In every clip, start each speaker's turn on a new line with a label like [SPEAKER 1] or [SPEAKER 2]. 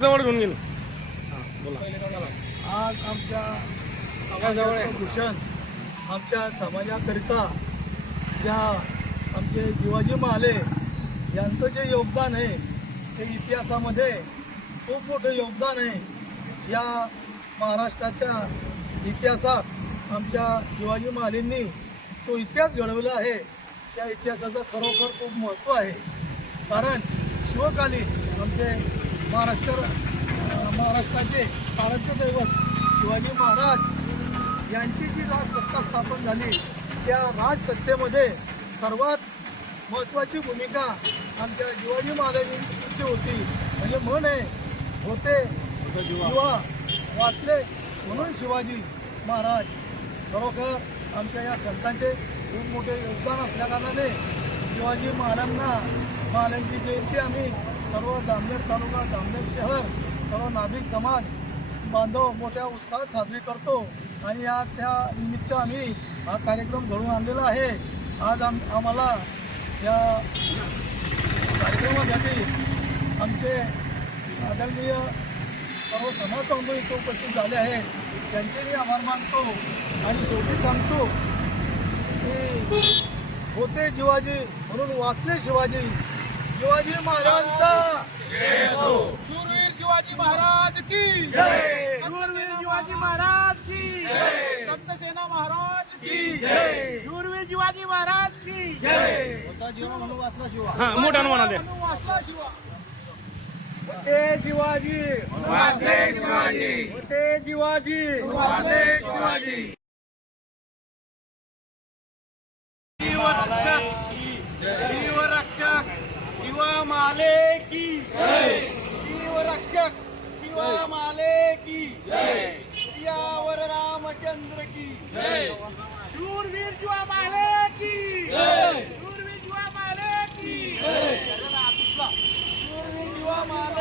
[SPEAKER 1] जवळ घेऊन गेलो.
[SPEAKER 2] आज आमच्या समाजाचं भूषण आमच्या समाजाकरिता ज्या आमचे शिवाजी महाले यांचं जे योगदान आहे ते इतिहासामध्ये खूप मोठं योगदान आहे. या महाराष्ट्राच्या इतिहासात आमच्या शिवाजी महालेंनी तो इतिहास घडवला आहे. त्या इतिहासाचं खरोखर खूप महत्त्व आहे. कारण शिवकालीन आमचे महाराष्ट्र महाराष्ट्राचे आराध्य दैवत शिवाजी महाराज यांची जी राज सत्ता स्थापन झाली त्या राजसत्तेमध्ये सर्वात महत्त्वाची भूमिका आमच्या शिवाजी महाराजांची होती. म्हणजे म्हण आहे होते किंवा वाचले म्हणून शिवाजी महाराज खरोखर आमच्या या संतांचे खूप मोठे योगदान असल्याकारणाने शिवाजी महाराजांना महाराजांची जयंती आम्ही सर्व जामनेर तालुका जामनेर शहर सर्व नाभिक समाज बांधव मोठ्या उत्साहात साजरी करतो. आणि आज त्या निमित्त आम्ही हा कार्यक्रम घडवून आणलेला आहे. आज आम आम्हाला या कार्यक्रमासाठी आमचे आदरणीय सर्व समाज बांधव इथे उपस्थित झाले आहेत त्यांचेही आभार मानतो आणि शेवटी सांगतो की होते शिवाजी म्हणून वाचले शिवाजी. शिवाजी महाराजांचा
[SPEAKER 1] शूरवीर शिवाजी महाराज की
[SPEAKER 2] जय.
[SPEAKER 1] शूरवीर शिवाजी महाराज की संत सेना महाराज
[SPEAKER 2] की जय.
[SPEAKER 1] शूरवीर शिवाजी महाराज की
[SPEAKER 2] जय. होता जीवा म्हणून वाचला शिवा.
[SPEAKER 1] हा मोठ्या म्हणाले
[SPEAKER 2] वाचला शिवा. होते शिवाजी.
[SPEAKER 1] वाचले शिवाजी.
[SPEAKER 2] होते शिवाजी.
[SPEAKER 1] वाचले शिवाजी. शिवरक्षक शिवरक्षक शिवा माले की. शिवरक्षक शिवा माले की. सियावर रामचंद्र की. शूरवीर जुआ माले की. शूरवीर जुआ माले की. शूरवीर जुआ माले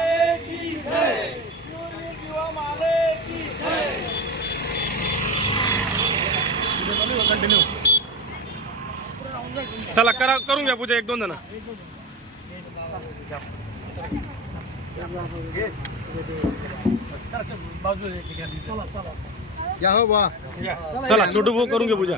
[SPEAKER 1] की माले कंटिन्यू चला करा करून घ्या पूजा एक दोन जण.
[SPEAKER 2] या हो बा
[SPEAKER 1] चला छोटू भाऊ करून घे पूजा.